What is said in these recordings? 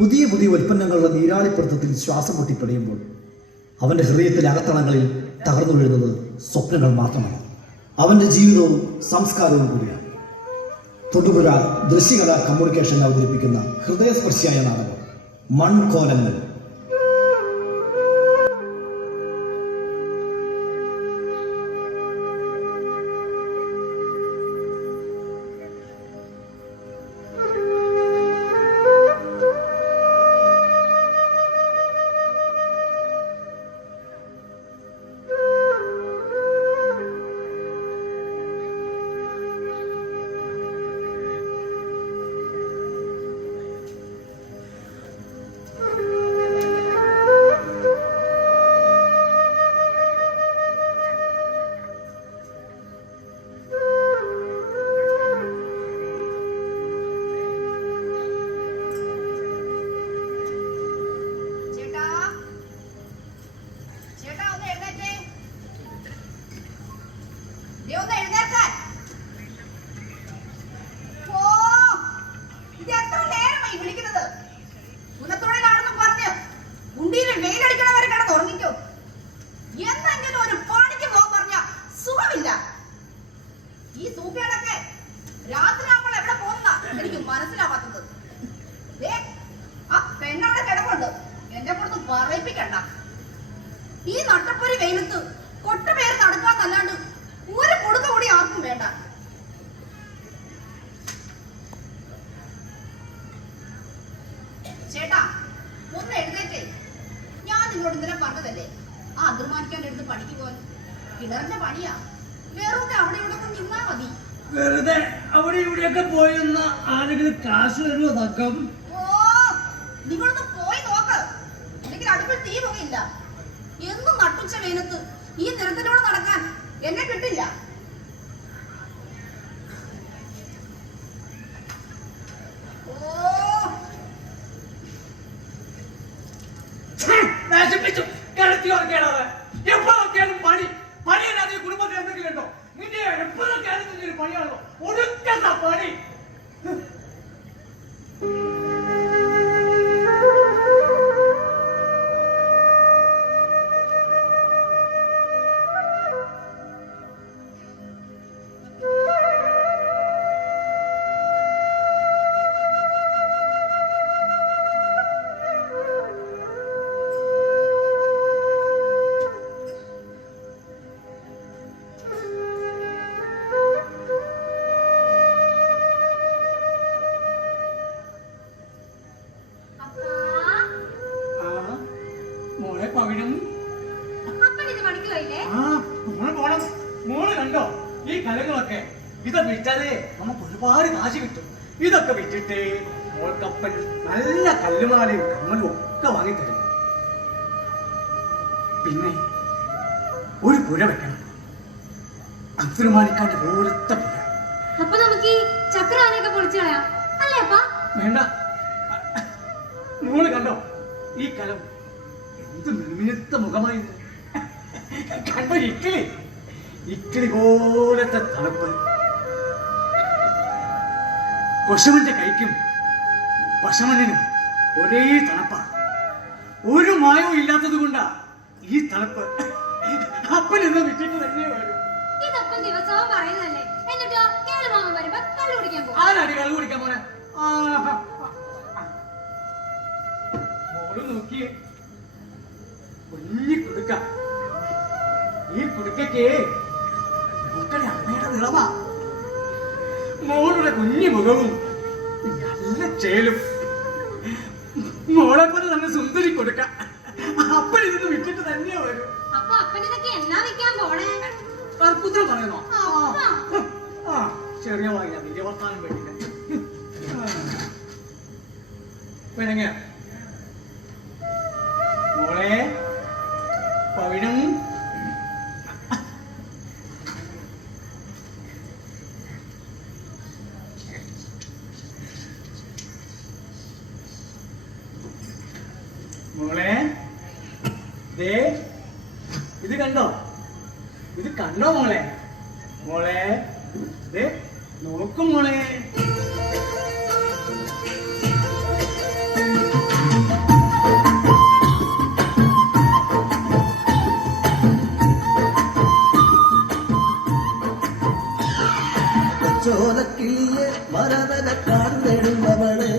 പുതിയ പുതിയ ഉൽപ്പന്നങ്ങളുടെ നീരാളിപ്പിടുത്തത്തിൽ ശ്വാസം പൊട്ടിപ്പിടയുമ്പോൾ അവൻ്റെ ഹൃദയത്തിലെ അകത്തളങ്ങളിൽ തകർന്നു വീഴുന്നത് സ്വപ്നങ്ങൾ മാത്രമല്ല, അവൻ്റെ ജീവിതവും സംസ്കാരവും കൂടിയാണ്. തൊടുപുഴ ദൃശ്യകലാ കമ്മ്യൂണിക്കേഷൻ അവതരിപ്പിക്കുന്ന ഹൃദയസ്പർശിയായ നാടകം മൺകോലങ്ങൾ. ഈ നട്ടപ്പൊരി വെയിലത്ത് കൊട്ടുപേര് നടക്കാന്നല്ലാണ്ട് ഒരു കൊടുക്ക കൂടി ആർക്കും വേണ്ട. ചേട്ടാ ഒന്ന് എഴുന്നേറ്റേ. ഞാൻ നിങ്ങളോട് ഇന്നലെ പറഞ്ഞതല്ലേ ആ അദ്രമാനിക്കാൻ്റെ അടുത്ത് പണിക്ക് പോകാൻ. കിണറിന്റെ പണിയാ, വെറുതെ അവിടെ ഇവിടെ നിന്നാ മതി. വെറുതെ അവിടെ ഇവിടെയൊക്കെ പോയിരുന്ന ആരെങ്കിലും കാശ് തരുമോ തക്കം? ഓ നിങ്ങളൊന്ന് പോയി നോക്ക്, അല്ലെങ്കിൽ അടുപ്പിൽ തീ പോകില്ല. എന്നും നട്ടുച്ച വെയിലത്ത് ഈ നിരത്തിലൂടെ നടക്കാൻ എന്നെ കിട്ടില്ല. കുടുംബത്തിൽ എന്തെങ്കിലും ഉണ്ടോ? നിന്റെ എപ്പോഴും കേരളത്തിന്റെ പണിയാണല്ലോ ഒടുക്കത്ത പണി. മോള് കണ്ടോ ഈ കലങ്ങളൊക്കെ? ഇതൊക്കെ വിറ്റാലേ നമുക്ക് ഒരുപാട് കാശ് കിട്ടും. ഇതൊക്കെ വിറ്റിട്ട് മോൾക്കപ്പൻ നല്ല കല്ലുമാലയും കമ്മലും ഒക്കെ വാങ്ങിത്തരും. പിന്നെ ഒരു പുര വെക്കണം, അബ്ദുറഹ്മാനിക്കാന്റെ പോലത്തെ പുര. അപ്പൊ നമുക്ക് ഈ ചക്രാനൊക്കെ പൊളിച്ചു കളയാം അല്ലേ അപ്പാ? വേണ്ട, മോള് കണ്ടോ ഈ കലം എന്ത് മിനുത്ത മുഖമായി. കണ്ടോ ഇക്കിളി പോലത്തെ തണുപ്പ്. കൊശവന്റെ കൈക്കും പശമണ്ണിനും ഒരേ തണുപ്പാ. ഒരു മായവും ഇല്ലാത്തത് കൊണ്ടാ ഈ തണുപ്പ്. അപ്പൻ എന്ന് വിട്ടിട്ട് തന്നെ വരും. ഇതപ്പം ദിവസവും പറയുന്നതല്ലേ, എന്നിട്ടോ കേളുമാമൻ വരുമ്പോ കള്ളു കുടിക്കാൻ പോകും. ആരാടി കള്ളു കുടിക്കാൻ പോനെ? മോള് നോക്കിയേ, കുഞ്ഞി കുടുക്ക. ഈ കുടുക്കയ്ക്ക് മക്കളുടെ അമ്മയുടെ നിറമാ. മോളുടെ കുഞ്ഞി മുഖവും നല്ല ചേലും. മോളെപ്പോലെ തന്നെ സുന്ദരി കൊടുക്ക. അപ്പൻ ഇതൊന്ന് വിട്ടിട്ട് തന്നെ വരും. അപ്പൊ അപ്പനിതൊക്കെ എന്നാ വെക്കാൻ പോണേ? കർപ്പൂത്രം പറയുന്നോ? ചെറിയ വാങ്ങിയ വലിയ വർത്താനം വേണ്ടില്ല. പിണങ്ങ മോളെ പവിഴം. മോളെ ദേ ഇത് കണ്ടോ? ഇത് കണ്ടോ മോളെ? മോളെ ദേ നോക്കും മോളെ. കൊച്ചോലക്കിളിയെ മരതക കാണുന്നെടുന്നവളെ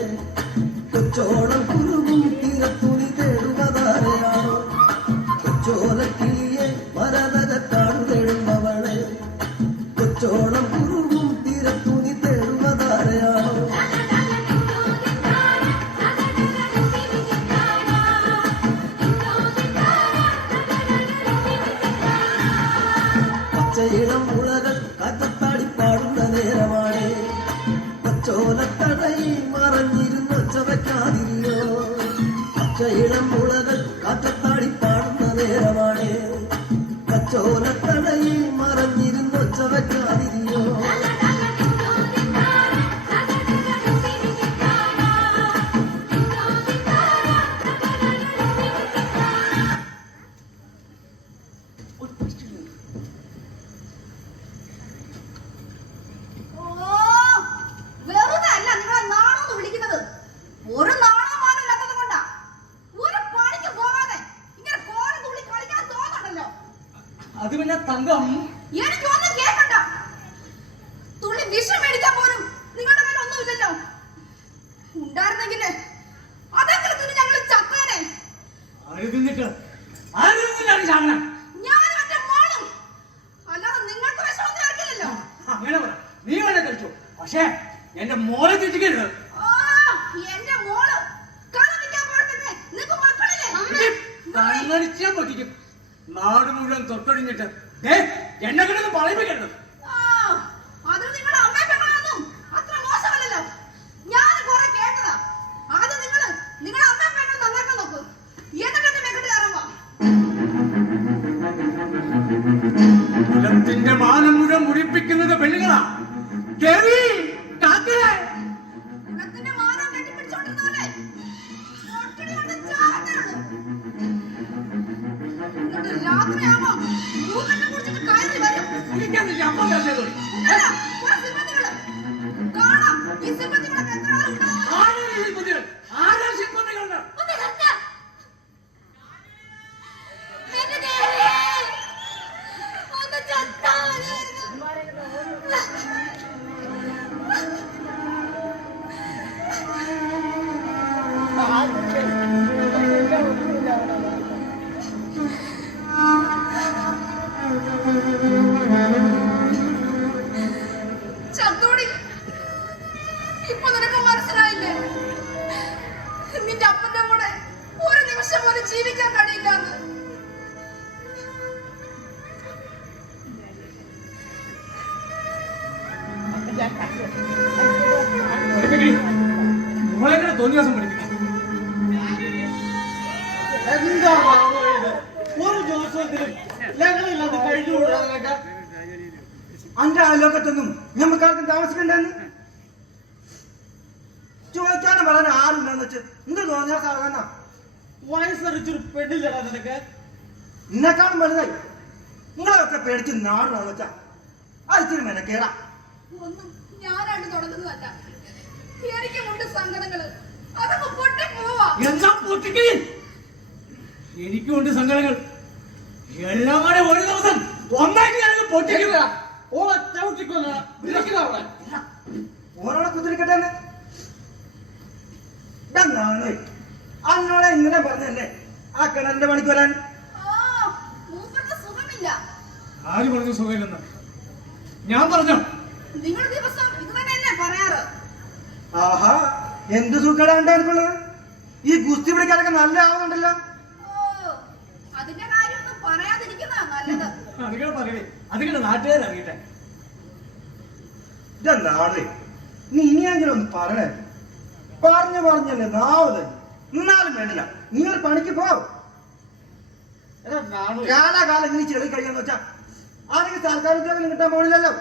കൊച്ചോളം കുരുകും തീരത്തുണി തേടുവതാരെയാണോ കൊച്ചോലക്കിളിയെ മരതക കാണുന്നെടുന്നവളെ കൊച്ചോളം കുരുകും തീരത്തുണി തേടുവതാരെയാണോ പച്ചയിളം മുളകൾ കാറ്റത്താടി പാടുന്ന നേരമാണ് പച്ചോലത്തടയിൽ മറഞ്ഞിരുന്ന ചവയ്ക്കാതിരിയോ പച്ചയിളം മുളകൾ കാറ്റത്താടി പാടുന്ന നേരമാണ് പച്ചോലത്തടയിൽ മറഞ്ഞിരുന്ന ചവയ്ക്കാതിരിയോ ഓ, വെറുതെ അല്ല നിങ്ങളെ നാണോന്ന് വിളിക്കുന്നത്. ഒരു നാണോമാനില്ലാത്തത് കൊണ്ടാ. ഒരു പണിക്ക് പോകാതെ ഇങ്ങനെ കോരം തുള്ളി കളിക്കാൻ തോന്നണ്ടല്ലോ. അത് പിന്നെ തങ്കം എനിക്കൊന്നും കേൾക്കണ്ട. തുള്ളി വിഷം മേടിക്കാൻ പോലും നിങ്ങളുടെ കയ്യിൽ ഒന്നുമില്ലല്ലോ. ഉണ്ടായിരുന്നെങ്കില് അതെങ്കിലും തിന്ന് ഞങ്ങൾ ചത്തേനെ. ആര് തിന്നിട്ടാണ് ചാങ്ങ ഞാനും എന്റെ മോളും. അല്ലാതെ നിങ്ങൾക്ക് വിഷമൊന്നും ആർക്കില്ലല്ലോ. അങ്ങനെ പറ നീ വേണേ കഴിച്ചു പക്ഷേ എന്റെ മോളെ തെറ്റിക്കരുത് ആ, എന്റെ മോള് കളവിക്കാൻ പോഴത്തന്നെ നിനക്ക് മക്കളില്ലേ? കണ്ണടിച്ചാ പൊട്ടിക്കും നാട് മുഴുവൻ തൊട്ടൊടിഞ്ഞിട്ട് ദേ എന്നെ കിടന്ന് പറയിപ്പിക്കരുത് ആ, അത് നിങ്ങളുടെ അമ്മയെ പെങ്ങളൊന്നും അത്ര മോശമല്ലല്ലോ. ഞാൻ കുറെ കേട്ടതാ. ആദ്യം നിങ്ങളുടെ അമ്മയെ പെങ്ങൾ നന്നാക്കാൻ നോക്ക്. എന്നിട്ട് എന്റെ മെക്കെട്ട് കയറാൻ വാ. കുലത്തിന്റെ മാനം മുഴുവൻ മുടിപ്പിക്കുന്നത് പെണ്ണുങ്ങളാ കേറി കാക്കേ കുലത്തിന്റെ മാനം കെട്ടിപ്പിടിച്ചോണ്ടിരുന്നോലെ ഒട്ടടി കൊണ്ട് ചാകത്തേ ഉള്ളൂ. എന്നിട്ട് രാത്രിയാവുമ്പോ മൂക്കറ്റം കുടിച്ചിട്ട് കയറി വരും. എനിക്കതില്ല അപ്പം കേട്ടത് ഉണ്ടല്ലോ, കുറെ സിബന്ധികള്. കാണാം ഈ സിബന്ധികളൊക്കെ എത്ര ആളുണ്ടാവും. ആരാ ശില്പതികൾ ആരാ ശില്പതികളുണ്ട് ഒന്ന് നിർത്ത. എന്റെ ദേവി, ഒന്ന് ചത്താ മതിയായിരുന്നു. ചത്തോടി, ഇപ്പൊ നിനക്ക് മനസ്സിലായില്ലേ നിന്റെ അപ്പന്റെ കൂടെ ഒരു നിമിഷം പോലും ജീവിക്കാൻ കഴിയില്ലെന്ന്. മോളെങ്ങനെ തോന്നിയ ദിവസം പഠിപ്പിക്കും എന്താ ഇത്? ഒരു ദിവസത്തിലും ലഹളയില്ലാതെ കഴിഞ്ഞുകൂടാ. അന്റെ അയലോക്കത്തൊന്നും ഞമ്മക്കാർക്കും താമസിക്കണ്ടെന്ന് ചോദിക്കാനും പറയാൻ ആരുണ്ടെന്ന് വെച്ച് എന്ത് തോന്നിയാ സാധാരണ വയസ്സറിച്ചൊരു പെണ്ണില്ലടാ നിനക്ക്. നിന്നെക്കാളും വലുതായി നിങ്ങളൊക്കെ പേടിച്ച് നാടുവാന്ന് വെച്ചാ അതിച്ചിരി മെനക്കേടാ. ഒന്നും ഞാനായിട്ട് തുടങ്ങുന്നതല്ല. എനിക്കുമുണ്ട് സങ്കടങ്ങള്. അതൊക്കെ പൊട്ടി പോവാ. എന്താ പൊട്ടിക്ക് എനിക്കുണ്ട് സങ്കടങ്ങൾ എല്ലാം കൂടെ ഒരു ദിവസം ഒന്നാക്കി ഞങ്ങൾക്ക് പൊട്ടിക്കുക ഓളെ ചവിട്ടിക്കൊല്ലടാ. വിളിക്കണവളെ ഓരോടെ കുതിരിക്കട്ടെ അന്നോടെ ഇന്നലെ പറഞ്ഞല്ലേ ആ കിണറിന്റെ പണിക്ക് വരാൻ. ആ, മൂപ്പർക്ക് സുഖമില്ല. ആര് പറഞ്ഞു സുഖമില്ലെന്ന് ഞാൻ പറഞ്ഞു നിങ്ങൾ ദിവസം ഇത് തന്നെയല്ലേ പറയാറ്. ആഹാ എന്ത് സുഖടാ ഉണ്ടായിരുന്നുള്ളത്. ഈ ഗുസ്തി പിടിക്കാനൊക്കെ നല്ല ആവുന്നുണ്ടല്ലോ. ഓ, അതിന്റെ കാര്യമൊന്നും പറയാതിരിക്കുന്നതാ നല്ലത്. അതുങ്ങളെ പറയേ അതുങ്ങളുടെ നാട്ടുകാരറിയട്ടെ ഇതെന്താണ് നീ ഇനിയെങ്കിലും ഒന്ന് പറയണേ. പറഞ്ഞല്ലേ നാവത് എന്നാലും വേണ്ടില്ല. നീ ഒരു പണിക്ക് പോവും. കാലാകാലം ഇനി ചെളി കഴിയാന്ന് വെച്ചാ ആരെങ്കിലും സർക്കാർ ഉദ്യോഗം കിട്ടാൻ പോണില്ലല്ലോ.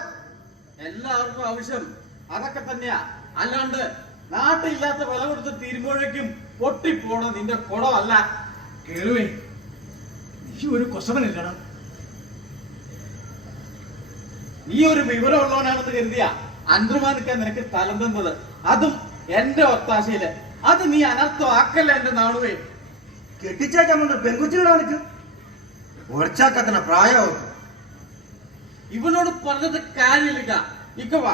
എല്ലാവർക്കും ആവശ്യം അതൊക്കെ തന്നെയാ. അല്ലാണ്ട് നാട്ടില്ലാത്ത വില കൊടുത്ത് തീരുമ്പോഴേക്കും പൊട്ടിപ്പോണ നിന്റെ കുടമല്ല. കേളുവേ നീ ഒരു കൊസവനല്ലടാ. നീ ഒരു വിവരമുള്ളവനാണെന്ന് കരുതിയാ അന്തർമാനിക്കാൻ നിനക്ക് തലം തന്നത്. അതും എന്റെ ഒത്താശയില്. അത് നീ അനർത്ഥമാക്കല്ല എന്റെ നാളുവേ. കെട്ടിച്ചേക്കാൻ വന്ന പെൺകുച്ചികളാ നിനക്ക് ഉറച്ചാക്കത്തിന് പ്രായമാവും. ഇവനോട് പറഞ്ഞത് കാര്യമില്ല. ഇക്ക വാ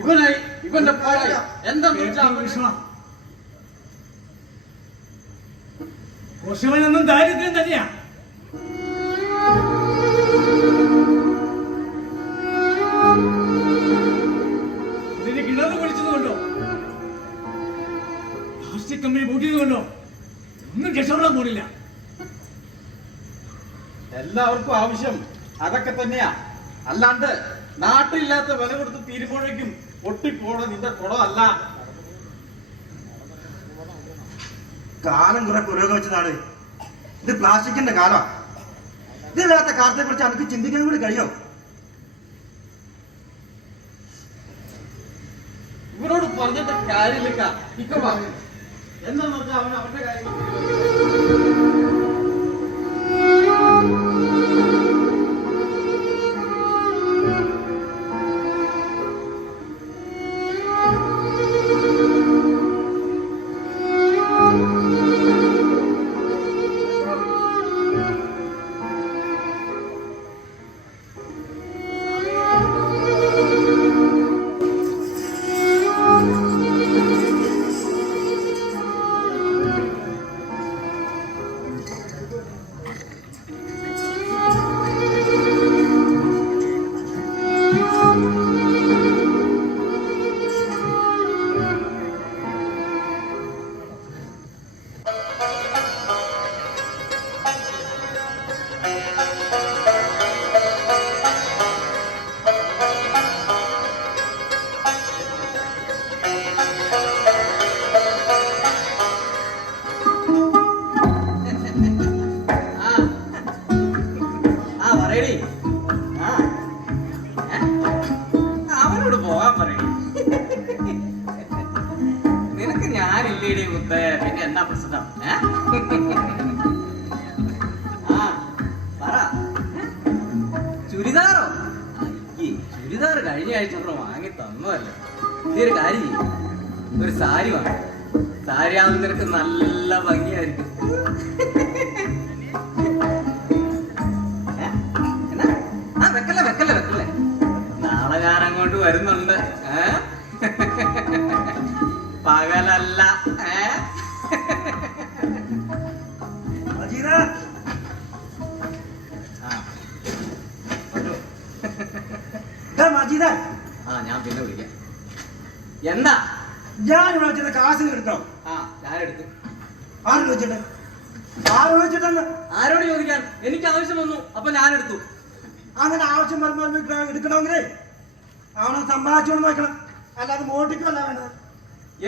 ഇവനായി ഇവന്റെ പാടായി എന്താന്ന് വെച്ചാൽ കുശവനെന്നും ദാരിദ്ര്യം തന്നെയാ. ഇതിന് കിണർ കുളിച്ചത് കൊണ്ടോ പ്ലാസ്റ്റിക് കമ്പനി പൂട്ടിയത് കൊണ്ടോ ഒന്നും രക്ഷപ്പെടാൻ പോണില്ല. എല്ലാവർക്കും ആവശ്യം അതൊക്കെ തന്നെയാ. അല്ലാണ്ട് നാട്ടിലില്ലാത്ത വില കൊടുത്ത് തീരുമ്പോഴേക്കും പൊട്ടിപ്പോണ നിന്റെ കുടമല്ല. കാലം കുറെ പുരോഗമിച്ചതാണ്. ഇത് പ്ലാസ്റ്റിക്കിന്റെ കാലം. ഇതില്ലാത്ത കാലത്തെ കുറിച്ച് എനിക്ക് ചിന്തിക്കാൻ കൂടി കഴിയോ? ഇവരോട് പറഞ്ഞിട്ട് കാര്യമില്ല. ഇക്ക എന്താന്ന് വെച്ചാൽ അവന്റെ കാര്യം അവനോട് പോകാൻ പറയണേ. നിനക്ക് ഞാനില്ലേടി മുത്തേ, പിന്നെ എന്നാ പ്രശ്നം? ആ പറ. ചുരിദാറോ? ചുരിദാർ കഴിഞ്ഞ ആഴ്ച വാങ്ങി തന്നതല്ല. നീ ഒരു കാര്യം ചെയ്യും, ഒരു സാരി വാങ്ങി. സാരി ആവുമ്പോൾ നിനക്ക് നല്ല ഭംഗിയായിരിക്കും. വെക്കല്ലേ വെക്കല്ലേ വെക്കല്ലേ, നാളെ ഞാൻ അങ്ങോട്ട് വരുന്നുണ്ട്. പകലല്ല. ഞാൻ പിന്നെ വിളിക്കാം. എന്താ? ഞാൻ വിളിച്ചിട്ട് കാശ് എടുത്തോ? ഞാനെടുത്തു. ആര് ചോദിച്ചിട്ട്? ആര് ചോദിച്ചിട്ടെന്ന്? ആരോട് ചോദിക്കാൻ? എനിക്ക് ആവശ്യം വന്നു, അപ്പൊ ഞാനെടുത്തു. അങ്ങനെ ആവശ്യം വരുമ്പോൾ എടുക്കണമെങ്കിലേ അവനെ സമ്പാദിച്ചോണ്ട് നോക്കണം, അല്ലാതെ മോട്ടിക്കല്ല വേണ്ടത്.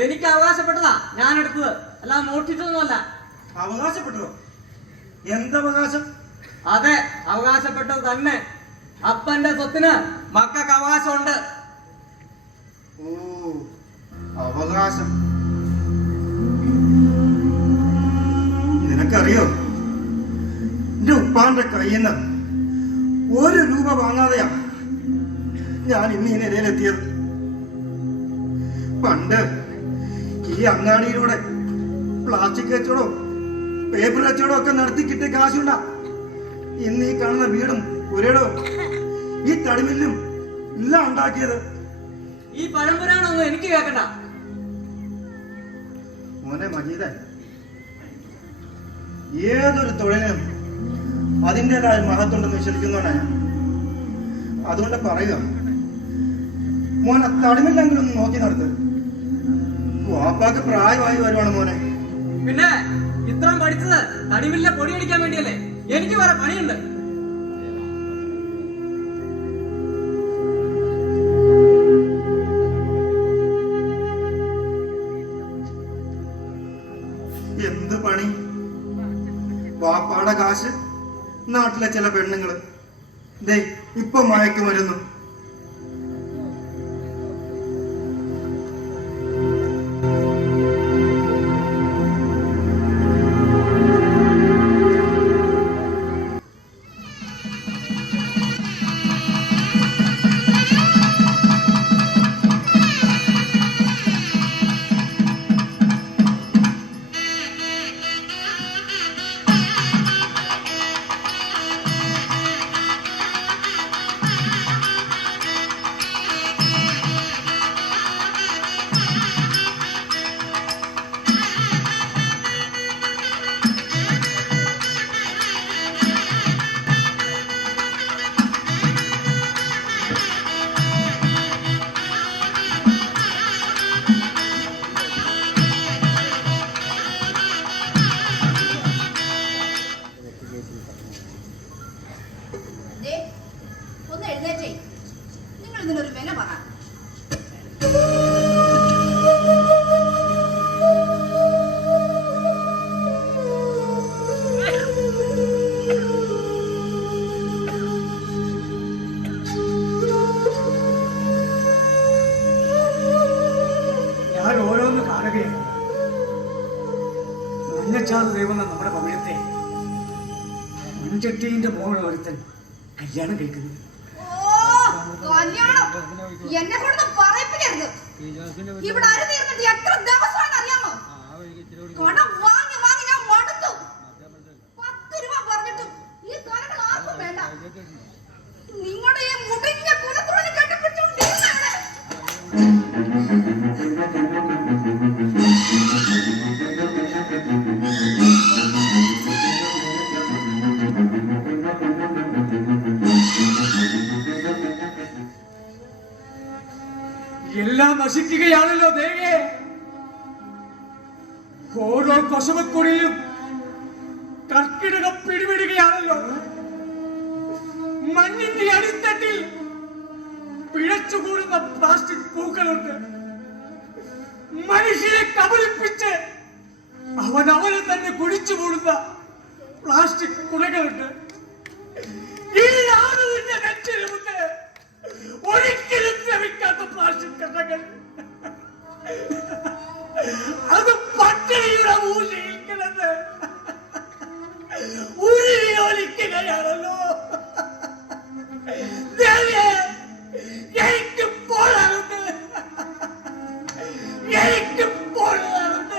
എനിക്ക് അവകാശപ്പെട്ടതാ ഞാൻ എടുത്തത്, അല്ലാതെ മോഷ്ടിച്ചതൊന്നുമല്ല. അവകാശപ്പെട്ടോ? എന്തവകാശം? അതെ, അവകാശപ്പെട്ടത് തന്നെ. അപ്പന്റെ സ്വത്തിന് മക്കൾക്ക് അവകാശമുണ്ട്. ഓ, അവകാശം. നിനക്കറിയോ, എന്റെ ഉപ്പാന്റെ കയ്യിൽ നിന്ന് 1 രൂപ വാങ്ങാതെയാ ഞാൻ ഇന്ന് ഈ നിലയിലെത്തിയത്. പണ്ട് ഈ അങ്ങാടിയിലൂടെ പ്ലാസ്റ്റിക് കച്ചവടോ പേപ്പർ കച്ചവടോ ഒക്കെ നടത്തി കിട്ടിയ കാശുണ്ടാ ഇന്ന് ഈ കാണുന്ന വീടും പുരടോ ഈ തടിമില്ലും എല്ലാം ഉണ്ടാക്കിയത്. ഈ പഴംപുരാണൊന്നും എനിക്ക് കേൾക്കണ്ട. മോനെ മജീദ, ഏതൊരു തൊഴിലിനും അതിൻ്റെതായ മഹത്വമുണ്ടെന്ന് വിശ്വസിക്കുന്നവനാണ് ഞാൻ. അതുകൊണ്ട് പറയുക, മോനെ തടിമില്ലെങ്കിലും ഒന്ന് നോക്കി നടത്ത്. വാപ്പാക്ക് പ്രായമായി വരുവാണ് മോനെ. പിന്നെ ഇത്രയും പഠിച്ചത് തടിമില്ല പൊടിയടിക്കാൻ വേണ്ടിയല്ലേ? എനിക്ക് വേറെ പണിയുണ്ട്. എന്ത് പണി? വാപ്പാടെ കാശ്, നാട്ടിലെ ചില പെണ്ണുങ്ങള് ദേ ഇപ്പൊ മയക്കുമരുന്നു. ഓരോന്ന് കാണുകയാണ്. മഞ്ഞച്ചാറ് ദൈവം നമ്മുടെ പവിഴത്തെ മൺചട്ടിന്റെ മോൾ ഒരുത്തൻ കല്യാണം കഴിക്കുന്നത്. കല്യാണം എന്നെ കൊണ്ടൊന്നും പറയിപ്പിക്കരുത്. ഇവിടെ അരി തീർന്നിട്ട് എത്ര ദിവസമാണ് അറിയാമോ? കടം വാങ്ങി വാങ്ങി ഞാൻ മടുത്തു. 10 രൂപ പറഞ്ഞിട്ടും ഈ കലകൾ ആർക്കും വേണ്ട. നിങ്ങളുടെ ഈ മുടിഞ്ഞ കുലത്തോടെ കെട്ടിപ്പിടിച്ചുകൊണ്ടിരുന്നവിടെ എല്ലാം നശിക്കുകയാണല്ലോ ദേവിയെ. ഓരോ കൊശവക്കുടിയിലും കർക്കിടകം പിടിപിടുകയാണല്ലോ. മണ്ണിന്റെ അടിത്തട്ടിൽ പിഴച്ചുകൂടുന്ന പ്ലാസ്റ്റിക് പൂക്കളുണ്ട്. മനുഷ്യരെ കബളിപ്പിച്ച് അവനെ തന്നെ കുഴിച്ചു മൂടുന്ന പ്ലാസ്റ്റിക് കുടകളുണ്ട്. ഈ ആളുവിന്റെ നെറ്റിലുമുണ്ട് ഒരിക്കലും ശ്രമിക്കാത്ത പ്ലാസ്റ്റിക് കടകൾ. അത് പട്ടിണിയുടെ മൂലയിൽ കിടന്ന് ഉരുളിയൊലിക്കുകയാണല്ലോ. എനിക്ക് പോരാറുണ്ട്, എനിക്ക് പോരാറുണ്ട്.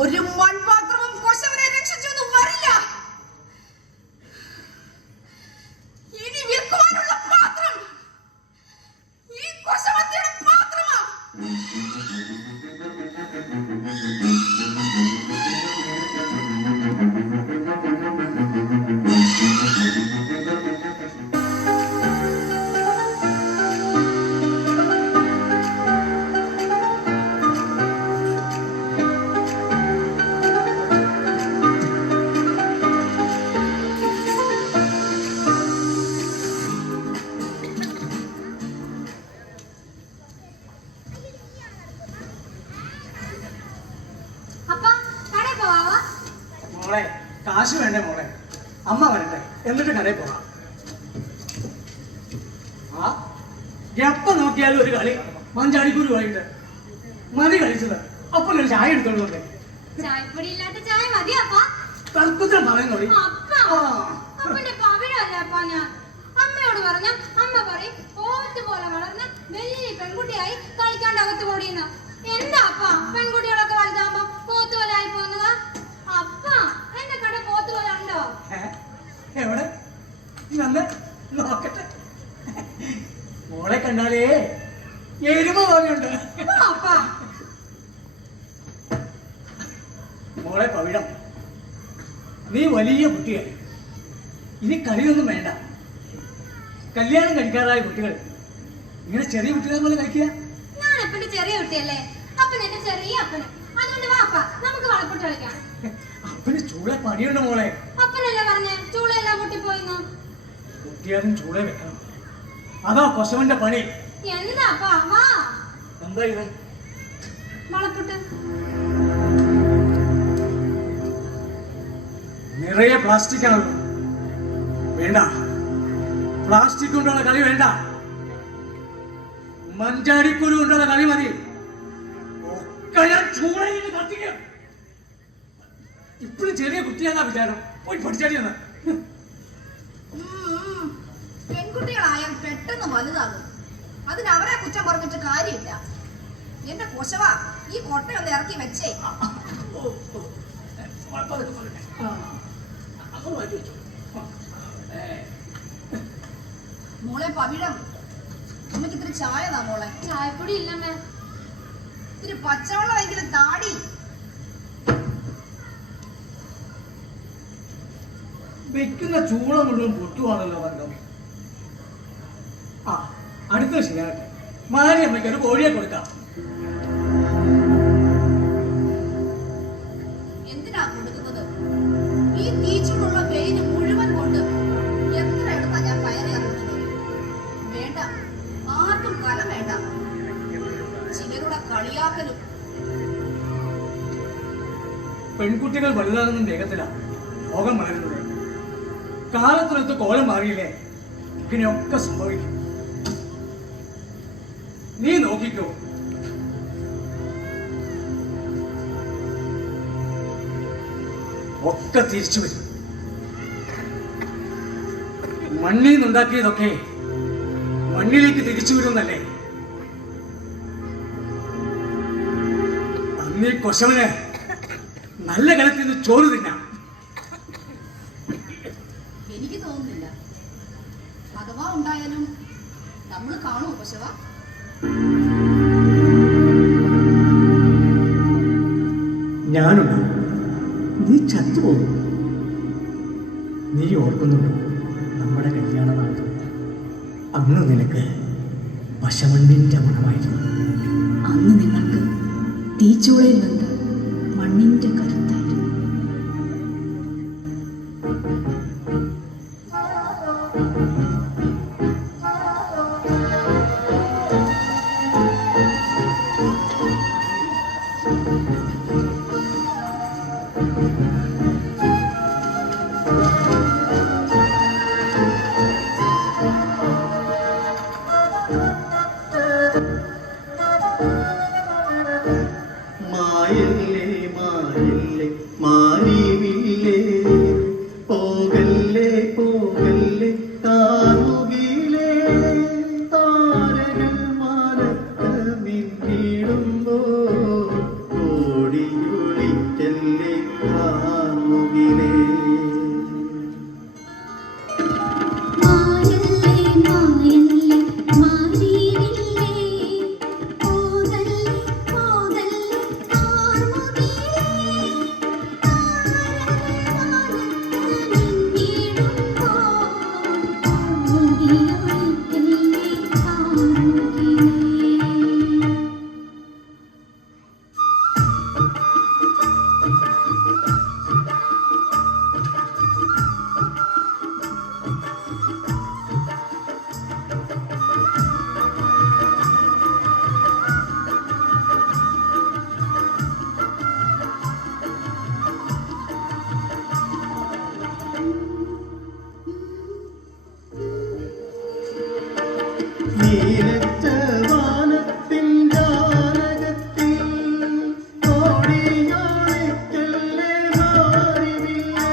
ഒരു മൺപാത്രവും കൊശവനെ രക്ഷിച്ചൊന്നും വരില്ല. ഇനി വിൽക്കുവാനുള്ള പാത്രം ഈ കൊശവത്തിയുടെ പാത്രമാ. അപ്പാ കടയിൽ പോവാ. മോളെ കാശ് വേണ്ടേ മോളെ? അമ്മ വരട്ടെ, എന്നിട്ട് കടയിൽ പോകാം. ആ എപ്പ നോക്കിയാലും ഒരു കളി മഞ്ചാടിക്കുരുവായിട്ട് മതി കളിച്ചത്. അപ്പൊ ഒരു ചായ എടുത്തോണ്ട് വന്നേ. ചായപ്പൊടി ഇല്ലാത്ത ചായ മതി അപ്പാ. തർക്കുത്തരം പറയാൻ തുടങ്ങി. അപ്പാ അപ്പന്റെ പവിഴല്ല അപ്പാ ഞാൻ. അമ്മയോട് പറഞ്ഞ അമ്മ പറയും പോത്ത് പോലെ വളർന്ന് വലിയ പെൺകുട്ടിയായി കളിക്കാണ്ട് അകത്ത് കൂടിയെന്ന്. എന്താ അപ്പാ പെൺകുട്ടികളൊക്കെ വലുതാകുമ്പോ പോത്ത് പോലെ ആയി പോകുന്നതാ? അപ്പാ എന്റെ കട പോത്ത് പോലെ ഉണ്ടോ? എവിടെ വന്ന് നോക്കട്ടെ. മോളെ കണ്ടാലേ എരുമ പോലെയുണ്ട്. അപ്പാ മോളെ പവിഴം, നീ വലിയ കുട്ടിയായി. ഇനി കളിയൊന്നും വേണ്ട. കല്യാണം കഴിക്കാറായ കുട്ടികൾ ഇങ്ങനെ ചെറിയ കുട്ടികളെ പോലെ കളിക്കുക. ഞാൻ അപ്പന്റെ ചെറിയ കുട്ടിയല്ലേ? അപ്പൻ എന്റെ ചെറിയ അപ്പന്. അതുകൊണ്ട് വാപ്പാ നമുക്ക് വളപ്പൊട്ട് കളിക്കാം. അപ്പന് ചൂളെ പണിയുണ്ട് മോളെ. അപ്പനല്ലേ പറഞ്ഞേ ചൂളെല്ലാം പൊട്ടിപ്പോയിന്ന്? കുട്ടിയാലും ചൂളെ വെക്കണം. അതാ കൊശവന്റെ പണി. എന്താ അപ്പാ വാ. എന്താ ഇത്? വളപ്പൊട്ട് നിറയെ പ്ലാസ്റ്റിക് ആണല്ലോ. വേണ്ട, പ്ലാസ്റ്റിക് കൊണ്ടുള്ള കളി വേണ്ട. മഞ്ചാടിക്കുരു കൊണ്ടുള്ള കളി മതി. ഒക്കെ ഞാൻ ചൂളയിൽ കത്തിക്കാം. ഇപ്പോഴും ചെറിയ കുട്ടിയാന്നാ വിചാരം. പോയി പഠിച്ചാടിയെന്ന്. പെൺകുട്ടികളായാൽ പെട്ടെന്ന് വലുതാകും. അതിനവരെ കുറ്റം പറഞ്ഞിട്ട് കാര്യമില്ല. എന്റെ കൊശവ ഈ കൊട്ടയൊന്ന് ഇറക്കി വെച്ചേ. മോളെ പവിഴം, അമ്മയ്ക്ക് ഇത്തിരി ചായ താ മോളെ. ചായപ്പൊടി ഇല്ലമ്മേ. ഇത്തിരി പച്ചവെള്ളമെങ്കിലും താടി. വെക്കുന്ന ചൂള മുഴുവൻ പൊട്ടുവാണല്ലോ വർഗം. അടുത്ത ശരിയാകട്ടെ. മാരി അമ്മയ്ക്ക് ഒരു കോഴിയെ കൊടുക്കാം. ഉണ്ടാക്കലും. പെൺകുട്ടികൾ വലുതാകുന്ന വേഗത്തിലാണ് ലോകം വളരുന്നത്. കാലത്തിനൊത്ത് കോലം മാറിയില്ലേ ഇങ്ങനെയൊക്കെ സംഭവിക്കും. നീ നോക്കിക്കോ. ഒക്കെ തിരിച്ചു വരും. മണ്ണിൽ നിന്നുണ്ടാക്കിയതൊക്കെ മണ്ണിലേക്ക് തിരിച്ചു വരുന്നല്ലേ. അന്നീ കൊശവന് നല്ല കലത്തിൽ നിന്ന് ചോറ് തിന്നാം. എനിക്ക് തോന്നുന്നില്ല. അഥവാ ഉണ്ടായാലും നമ്മൾ കാണുമോ പശവ? ഞാനുണ്ടാവും. നീ ചത്തുപോകും. നീ ഓർക്കുന്നുണ്ടോ നമ്മുടെ കല്യാണ നാൾ? അന്ന് നിനക്ക് പശമണ്ണിന്റെ മണമായിരുന്നു. അന്ന് നിങ്ങൾക്ക് തീച്ചൂളയിൽ നിന്ന് മണ്ണിന്റെ കരുത്തായിരുന്നു. മായല്ലേ മായല്ലേ മാനിവില്ലേ പോകല്ലേ പോകല്ലേ കാമുകിലേ താരകൾ മാനത്ത് മിന്നിടുമ്പോ ഓടിയൊളിക്കല്ലേ കാമുകിലേ. നീലച്ച വാനത്തിൻ ജാലകത്തിൽ ഓടിയോളിക്കല്ലേ മാറിവില്ലേ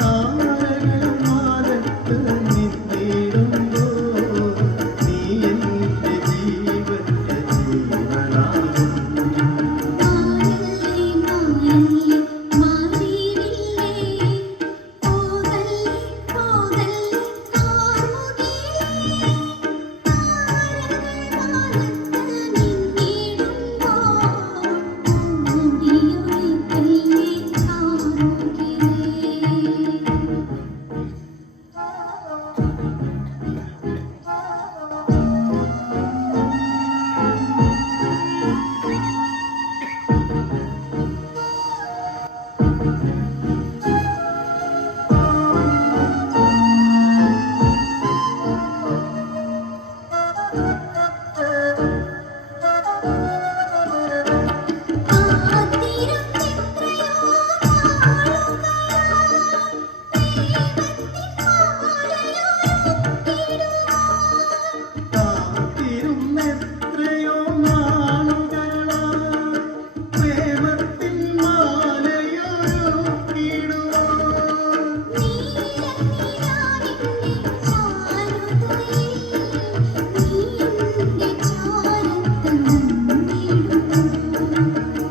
താരകൾ മാനത്ത് നിന്നിടുമ്പോ നീ എന്റെ ജീവന്റെ ജീവനാകും. കാത്തിരുന്നെത്രയോ നാളുകളായി പ്രേമത്തിൻ മാലയൊരുക്കിടുവാൻ.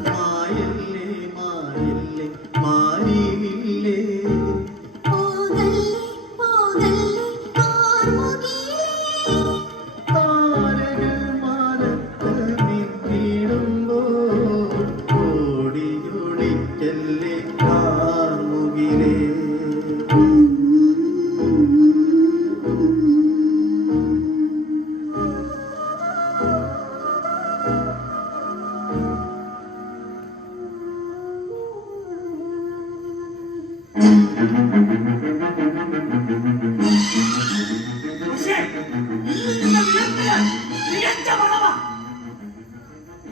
മായല്ലേ മായല്ലേ മാനിവില്ലേ താരകൾ മാനത്ത് മിന്നിടുമ്പോ ഓടിയൊളിക്കല്ലേ കാമുകിലേ. പക്ഷേ ഇങ്ങനെ വിയർപ്പിനാൽ മികച്ച വളവ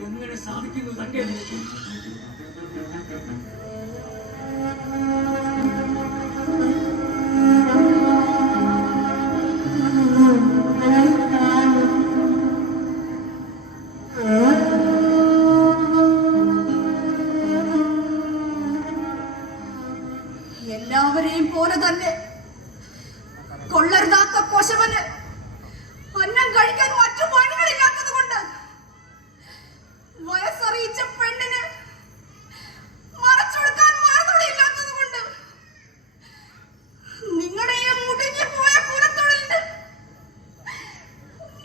എങ്ങനെ സാധിക്കുന്നു തന്റെ എല്ലാവരെയും പോലെ തന്നെ കൊള്ളരുതാത്ത കൊശവന് അന്നം കഴിക്കാൻ മറ്റു പണികളില്ലാത്തത് കൊണ്ട് വയസ്സറിയിച്ച പെണ്ണിന് മറച്ചെടുക്കാൻ മറുതൊടിയില്ലാത്തത് കൊണ്ട് നിങ്ങളുടെ ഈ മുടിഞ്ഞു പോയ കുലത്തൊഴിലിന്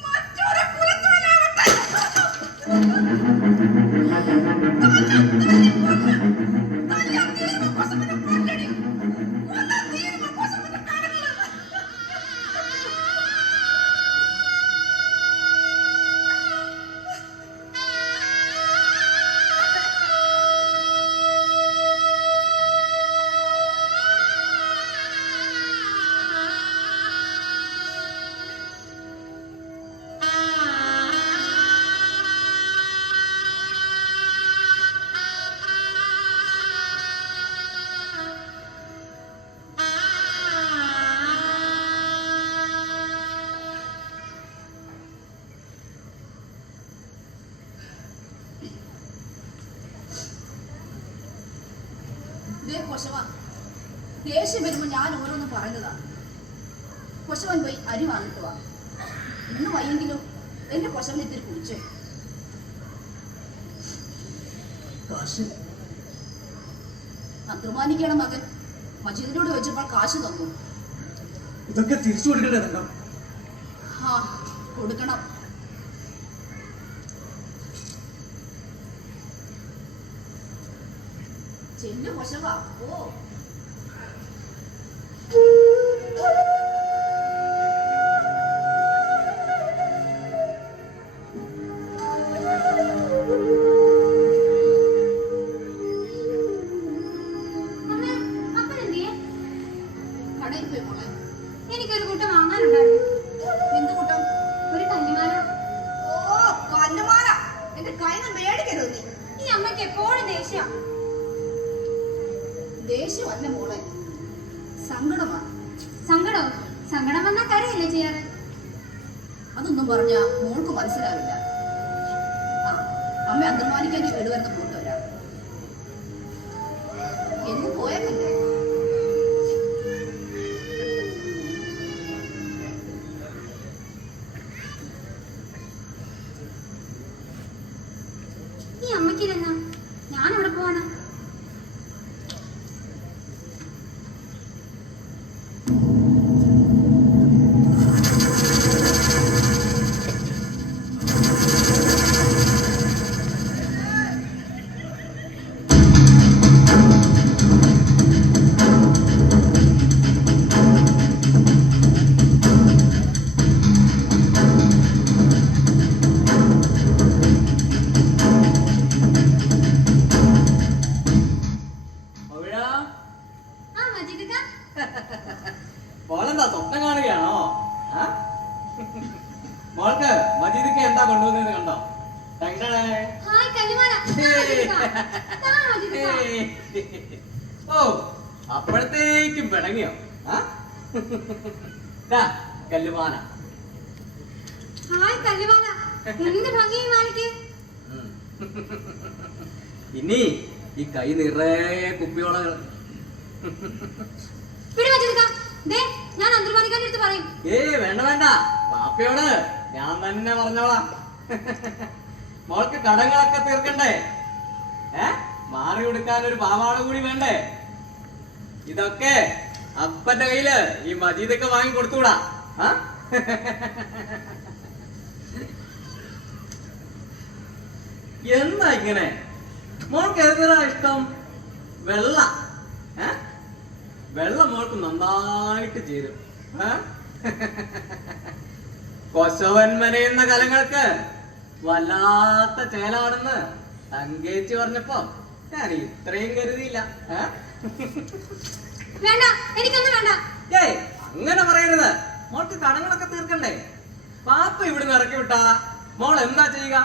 മറ്റൊരു കുലത്തൊഴിലാവട്ടെ. ദേഷ്യം വരുമ്പോ ഞാൻ ഓരോന്നും പറയുന്നതാണ്. കൊശവൻ പോയി അരി വാങ്ങിട്ട് വാ. ഇന്ന് വയ്യെങ്കിലും എന്റെ കൊശവൻ ഇത്തിരി കുടിച്ചേ. അധ്വാനിക്കണ മകൻ മജീദിനോട് വെച്ചപ്പോൾ കാശ് തന്നു. ഇതൊക്കെ തിരിച്ചു കൊടുക്കേണ്ടതുണ്ടോ? ആ കൊടുക്കണം. ചെല്ലു കൊശവ. ഓ കടയിൽ പോയി മോളെ. എനിക്കൊരു കൂട്ടം വാങ്ങാനുണ്ടായിരുന്നു. എന്ത് കൂട്ടം? ഒരു കല്ലുമാല. ഓ കല്ലുമാല. എന്റെ കയ്യിൽ നിന്ന് മേടിക്കരുത് നീ. ഈ അമ്മയ്ക്ക് എപ്പോഴും ദേഷ്യം. ദേഷ്യമല്ല മോളെ, സങ്കടമാണ്. സങ്കടം സങ്കടം വന്നാൽ കരയല്ലേ ചെയ്യാറ്? അതൊന്നും പറഞ്ഞ മോൾക്ക് മനസ്സിലാവില്ല. ആ അമ്മ അന്തർമാനിക്കാൻ വീട് വരുന്ന പോയിട്ട് വരാം. എന്നും പോയേക്കല്ലേ. ഈ അമ്മയ്ക്ക് ഇതെന്നാ? ഞാൻ ഇവിടെ പോവാണ്. മോളെന്താ സ്വപ്നം കാണുകയാണോ? മോൾക്ക് മജീദിക്ക് എന്താ കൊണ്ടുവന്നത് കണ്ടോ? ഹായ് കല്ലുമാല. ഓ അപ്പോഴത്തേക്കും പിണങ്ങിയോ? കല്ലുമാല. ഹായ് കല്ലുമാല. എന്ത് ഭംഗിയായി മാലിക്ക്. ഇനി ഈ കൈ നിറയെ കുപ്പിയോളകൾ. ഞാൻ അന്തർമാനിക്കാൻ്റെ അടുത്ത് പറയും. വേണ്ട വേണ്ട, പാപ്പയോട് ഞാൻ തന്നെ പറഞ്ഞോളാം. മോൾക്ക് കടങ്ങളൊക്കെ തീർക്കണ്ടേ? മാറി കൊടുക്കാൻ ഒരു പാവാട കൂടി വേണ്ടേ? ഇതൊക്കെ അപ്പന്റെ കയ്യില് ഈ മജീദൊക്കെ വാങ്ങി കൊടുത്തൂടാ. എന്താ ഇങ്ങനെ? മോൾക്ക് ഏതാ ഇഷ്ടം? വെള്ള. വെള്ളം മോൾക്ക് നന്നായിട്ട് ചേരും. കൊശവൻ മനയുന്ന കലങ്ങൾക്ക് വല്ലാത്ത ചേലാണെന്ന് തങ്കേച്ചി പറഞ്ഞപ്പോ ഞാൻ ഇത്രയും കരുതിയില്ല. വേണ്ട, എനിക്കൊന്നും വേണ്ട. ഏയ് അങ്ങനെ പറയരുത്. മോൾക്ക് കടങ്ങളൊക്കെ തീർക്കണ്ടേ? പാപ്പ ഇവിടുന്ന് ഇറക്കി വിട്ടാ മോൾ എന്താ ചെയ്യുക?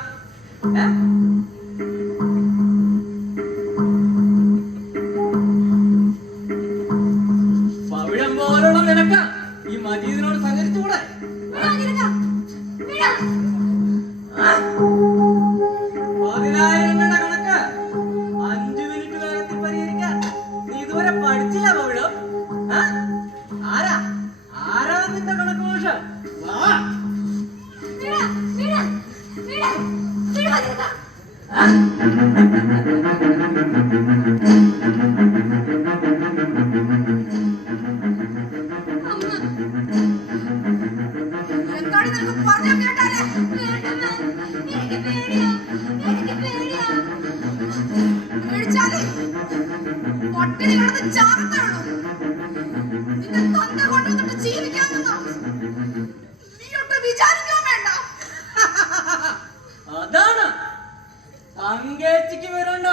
പവിഴം പോലുള്ള നിനക്ക് ഈ മജീദിനോട് സഹകരിച്ചുകൂടെ? വിടാ. 10,000 കണക്ക് 5 മിനിറ്റ് വേഗത്തിൽ പരിഹരിക്കാൻ നീ ഇതുവരെ പഠിച്ചില്ല പവിഴം. ആരാ നിന്റെ കണക്ക് മോശം? വിടാ, വിടാ, വിടാ, വിടാ നിനക്ക്. എന്താണ് നിനക്ക് പറഞ്ഞാ കേട്ടാലേ? എനിക്ക് പേടിയാ. പേടിച്ചാലേ പട്ടിണി കിടന്ന് ചാകത്തേ ഉള്ളൂ. നിന്റെ തന്ത കൊണ്ടുവന്നിട്ട് ജീവിക്കാമെന്നോ നീയൊട്ട് വിചാരിക്കാൻ വേണ്ട. അതാണ് തങ്കേച്ചിക്ക് വരണ്ട.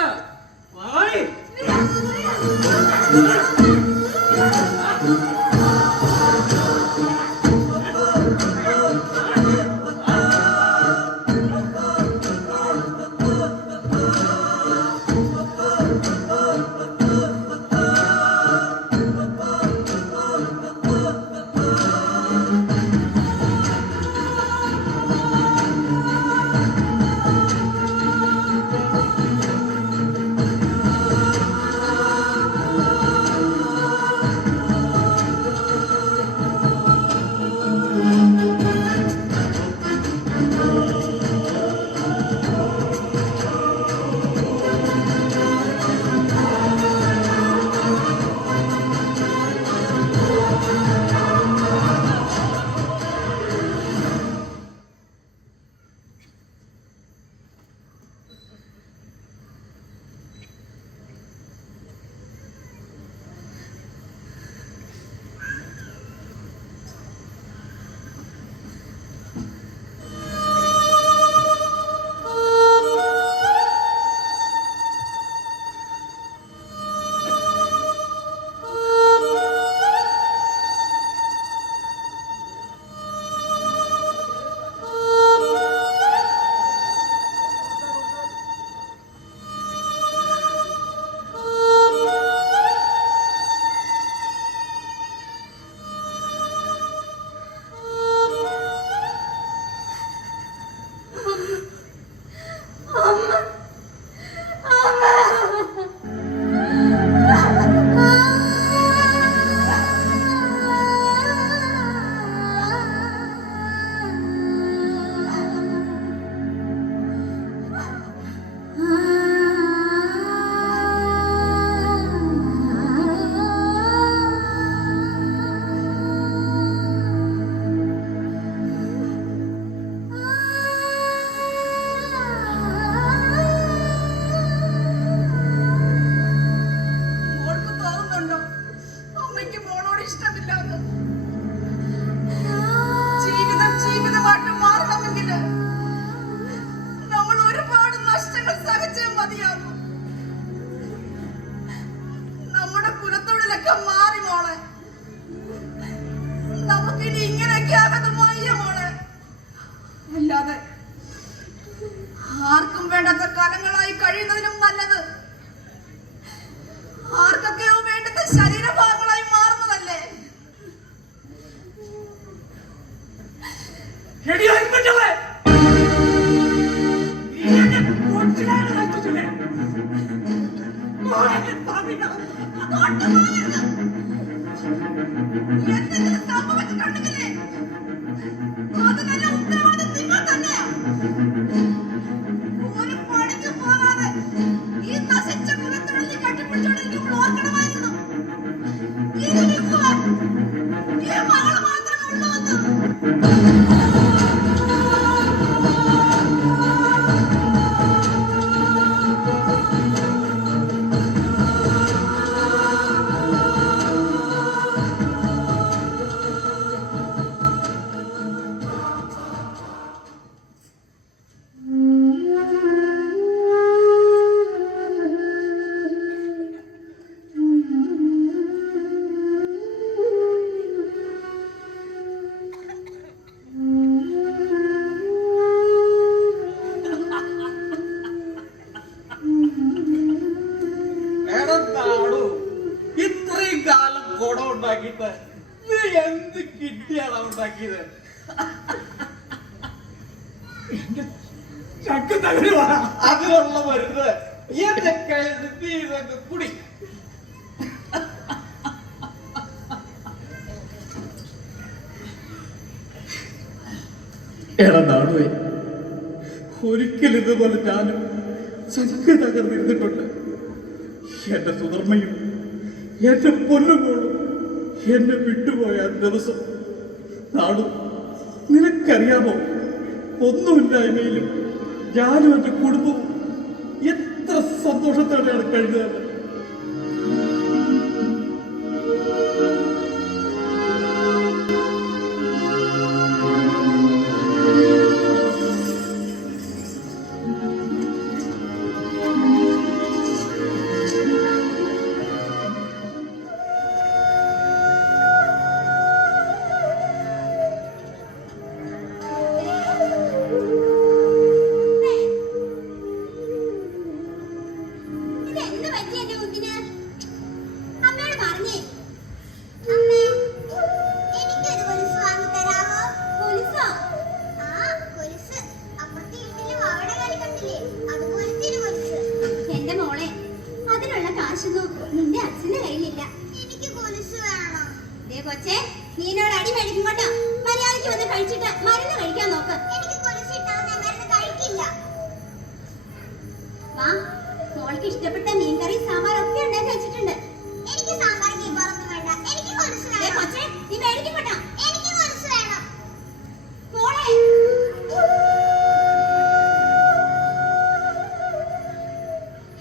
ആർക്കും വേണ്ടാത്ത കാലങ്ങളായി കഴിയുന്നതിനും നല്ലത് ആർക്കൊക്കെയോ വേണ്ടുന്ന ശരീരഭാഗങ്ങളായി മാറുന്നതല്ലേ? എന്തെങ്കിലും സംഭവിച്ചിട്ടുണ്ടെങ്കിലേ അതിനെല്ലാം ഉത്തരവാദിത്വം നിങ്ങൾ തന്നെയാ. ഒരു പണിക്ക് പോകാതെ ഈ നശിച്ച കുലത്തൊഴിലിൽ കെട്ടിപ്പിടിച്ചോണ്ടിരിക്കുമ്പോൾ ഓർക്കണമായിരുന്നു ഈ വിക്കുവാൻ ഈ മകള് മാത്രമേ ഉള്ളൂവെന്ന്. കുടം ഉണ്ടാക്കിയിട്ട് നീ എന്ത് കിട്ടിയാണ് ഉണ്ടാക്കിയത്? ചക്ക് തകരുവാ. അതിനുള്ള മരുന്ന് എന്റെ കയ്യിൽ നീ ഇതൊക്കെ കുടി. എടാ നാടുവേ, ഒരിക്കലും ഇതുപോലെ ഞാനും ചക്ക് തകർന്നിരുന്നിട്ടുണ്ട്. എന്റെ സുധർമ്മയും എന്റെ പൊന്നുമോളും എന്നെ വിട്ടുപോയ ദിവസം നാടു നിനക്കറിയാമോ, ഒന്നുമില്ലായ്മയിലും ഞാനും എന്റെ കുടുംബവും എത്ര സന്തോഷത്തോടെയാണ് കഴിഞ്ഞത്. ഇതെന്ത് പറ്റി എന്റെ കുഞ്ഞിന്? അമ്മയോട് പറഞ്ഞേ. അമ്മേ, എനിക്കൊരു കൊലുസ് വാങ്ങിത്തരാമോ? കൊലുസോ? ആ, കൊലുസ്. അപ്പുറത്തെ വീട്ടിലെ വാവയുടെ കാലി കണ്ടില്ലേ, അതുപോലത്തെ ഒരു കൊലുസ്. എന്റെ മോളെ, അതിനുള്ള കാശൊന്നും നിന്റെ അച്ഛന്റെ കയ്യിലില്ല. എനിക്ക് കൊലുസ് വേണം. ദേ കൊച്ചേ, നീനോട് അടി മേടിക്കുമ്പോട്ടോ മര്യാദയ്ക്ക് വന്ന് കഴിച്ചിട്ട് മരുന്ന് കഴിക്കാൻ നോക്ക്. എനിക്ക് കൊലുസ് ഇട്ടാൽ ഞാൻ മരുന്ന് കഴിക്കില്ല. വാ, മോൾക്ക് ഇഷ്ടപ്പെട്ട മീൻകറി സാമ്പാറൊക്കെ ഉണ്ടാക്കി വെച്ചിട്ടുണ്ട്. എനിക്ക് സാമ്പാർ മീൻകറിയൊന്നും വേണ്ട. എനിക്ക് കൊലുസ് വേണം. കൊച്ചേ, നീ മേടിക്കപ്പെട്ടോ? എനിക്ക് കൊലുസ് വേണം. മോളെ,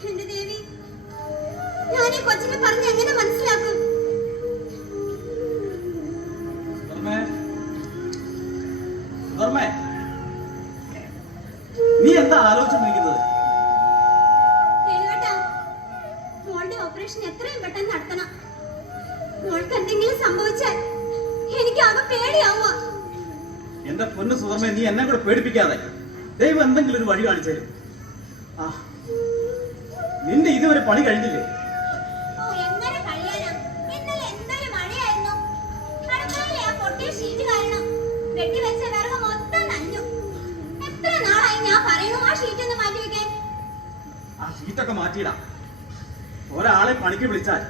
എന്റെ ദേവി, ഞാൻ ഈ കൊച്ചിനെ പറഞ്ഞ് എങ്ങനെ മനസ്സിലാക്കും? നീ എന്താ ആലോചിച്ചിരിക്കുന്നത്? വേണുവേട്ടാ, മോളുടെ ഓപ്പറേഷൻ എത്രയും പെട്ടെന്ന് നടത്തണം. മോൾക്ക് എന്തെങ്കിലും സംഭവിച്ചാൽ എനിക്ക് ആകെ പേടിയാവുക. എന്റെ പൊന്നു സുധർമ്മ, നീ എന്നെ കൂടെ പേടിപ്പിക്കാതെ. ദൈവം എന്തെങ്കിലും ഒരു വഴി കാണിച്ചു തരും. ആ, നിന്റെ ഇതുവരെ പണി കഴിഞ്ഞില്ലേ? ഓ, എങ്ങനെ കഴിയാനാ? ഇന്നലെ എന്തൊരു മഴയായിരുന്നു. അടുക്കളയിലെ ആ പൊട്ടിയ ഷീറ്റ് കാരണം വെട്ടിവെച്ച വിറക് മൊത്തം നനഞ്ഞു. എത്ര നാളായി ഞാൻ പറയുന്നു ആ ഷീറ്റ് ഒന്ന് മാറ്റി വെക്കാൻ. ആ ഷീറ്റൊക്കെ മാറ്റിയിടാം. ഒരാളെ പണിക്ക് വിളിച്ചാൽ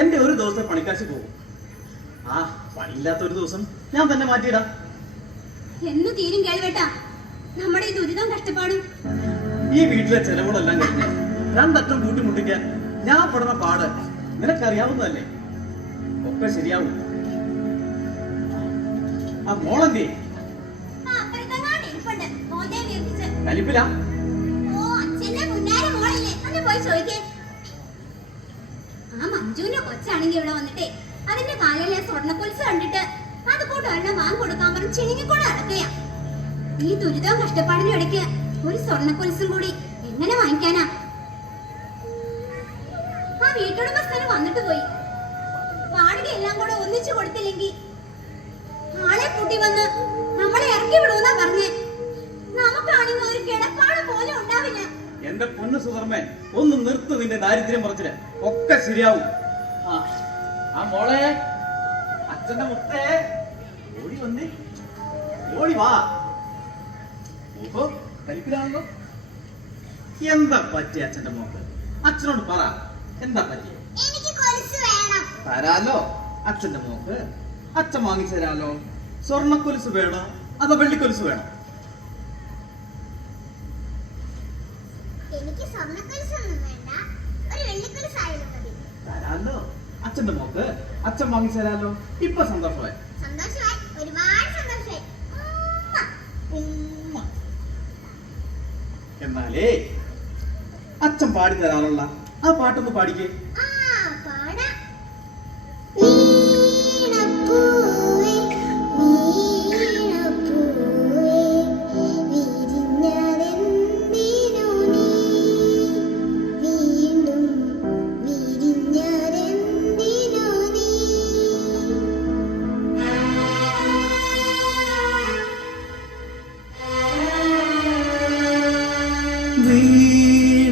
എന്റെ ഒരു ദിവസത്തെ പണിക്കാശ് പോകും. ആ, പണിയില്ലാത്ത ഒരു ദിവസം ഞാൻ തന്നെ മാറ്റിയിടാം. എന്ന് തീരും കേൾവേട്ടാ നമ്മുടെ ഈ ദുരിതം കഷ്ടപ്പാടും. ഈ വീട്ടിലെ ചെലവുകളെല്ലാം കഴിഞ്ഞ് രണ്ടറ്റം കൂട്ടിമുട്ടിക്കാൻ ഞാൻ പെടുന്ന പാട് നിനക്കറിയാവുന്നതല്ലേ. ഒക്കെ ശരിയാവും. ആ മോളെന്തേ? ആ, അപ്പുറത്തെങ്ങാണ്ട് ഇരിപ്പുണ്ട്, മോന്തേ വീർപ്പിച്ച്. കലിപ്പില? ഓ, അച്ഛന്റെ പുന്നാര മോളില്ലേ, ഒന്ന് പോയി ചോദിക്കേ. ആ മഞ്ജുവിന്റെ കൊച്ചാണെങ്കിൽ ഇവിടെ വന്നിട്ടേ അതിന്റെ കാലിലെ സ്വർണ്ണക്കൊലുസ് കണ്ടിട്ട് അത് കൂട്ട് ഒരെണ്ണം വാങ്ങി കൊടുക്കാൻ പറഞ്ഞ് ചിണിങ്ങിക്കൂടെ നടക്കുകയാ. ഈ ദുരിതവും കഷ്ടപ്പാടിനും ഇടയ്ക്ക് ഒരു സ്വർണ്ണക്കൊലുസും കൂടി എങ്ങനെ വാങ്ങിക്കാനാ? ആ വീട്ടുടമസ്ഥന് വന്നിട്ട് പോയി. വാടക എല്ലാം കൂടെ ഒന്നിച്ചു കൊടുത്തില്ലെങ്കിൽ ആളെ കൂട്ടി വന്ന് നമ്മളെ ഇറക്കി വിടുമെന്നാ പറഞ്ഞേ. നമുക്കാണെങ്കിൽ ഒരു കിടപ്പാട് പോലും ഉണ്ടാവില്ല. എന്റെ പൊന്നു സുധർമ്മേ, ഒന്ന് നിർത്ത് നിന്റെ ദാരിദ്ര്യം പറച്ചില്. ഒക്കെ ശരിയാവും. ആ മോളെ, അച്ഛന്റെ മുത്തേ, ഓടി വന്നേ, ഓടി വാ. ഓഹോ, കലിപ്പിലാണല്ലോ. എന്താ പറ്റിയ അച്ഛന്റെ മോക്ക്? അച്ഛനോട് പറ, എന്താ പറ്റിയ? എനിക്ക് കൊലുസ് വേണം. തരാലോ അച്ഛന്റെ മോക്ക്, അച്ഛൻ വാങ്ങിച്ചു തരാലോ. സ്വർണ്ണക്കൊലുസ് വേണോ അതോ വെള്ളിക്കൊലുസ് വേണോ? എനിക്ക് സ്വർണ്ണക്കൊലുസൊന്നും വേണ്ട, ഒരു വെള്ളിക്കൊലുസ് ആയാലും മതി. തരാലോ അച്ഛന്റെ മോക്ക്, അച്ഛൻ വാങ്ങിച്ചു തരാലോ. ഇപ്പൊ സന്തോഷമായി? സന്തോഷമായി, ഒരുപാട് സന്തോഷമായി. എന്നാലേ അച്ഛൻ പാടി തരാനുള്ള ആ പാട്ടൊന്ന് പാടിക്കേ.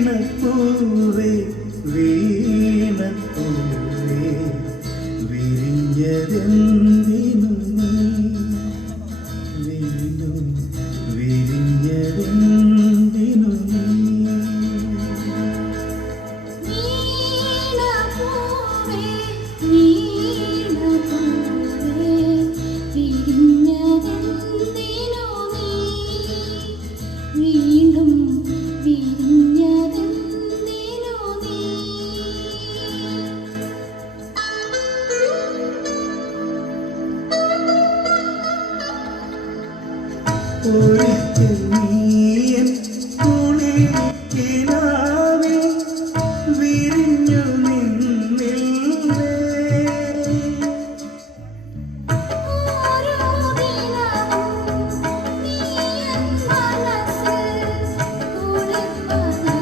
വീണപ്പൂവേ വീണ ഒരിക്കൽ നീയൻ കുളിർക്കിനാവിൽ വിരിഞ്ഞു നിന്നില്ലേ ഓരോ ദിനവും നീ എൻ മനസ്സിൽ കുളിർപ്പകർന്നില്ലേ